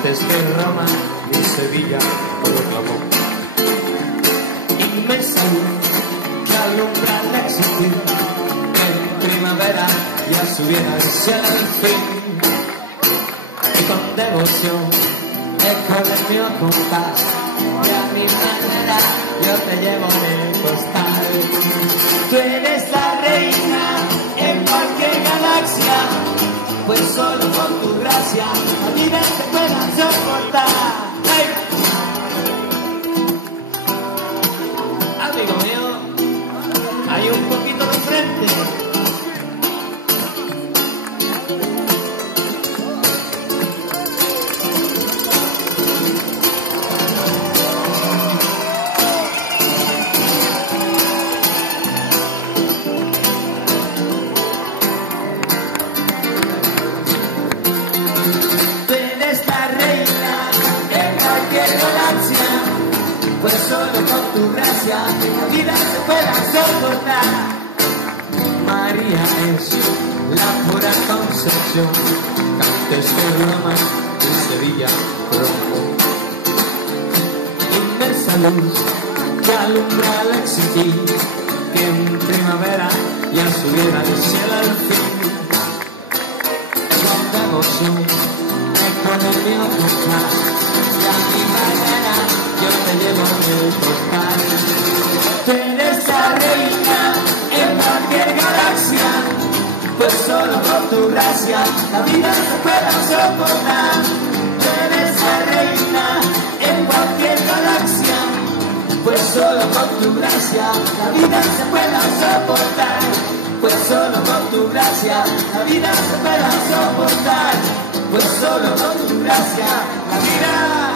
antes que Roma y Sevilla proclamó. Inmensa luz que alumbra el existir, que en primavera ya subiera al cielo al fin. Y con devoción eco del mío compás, y a mi manera yo te llevo en el costal. Tú eres la reina en cualquier galaxia, pues solo con tu gracia la vida se pueda soportar. ¡Ay! Amigo mío, hay un poquito de frente. Pues solo con tu gracia la vida se pueda soportar. María es la pura concepción, antes de Roma y Sevilla proclamó. Inmensa luz que alumbra al existir, que en primavera ya subiera del cielo al fin. Con devoción con el mío compás, y a mi manera yo te llevo en el costal. Tú eres la reina en cualquier galaxia, pues solo con tu gracia la vida se pueda soportar. Tú eres la reina en cualquier galaxia, pues solo con tu gracia la vida se pueda soportar. Pues solo con tu gracia la vida se pueda soportar. Pues solo con tu gracia la vida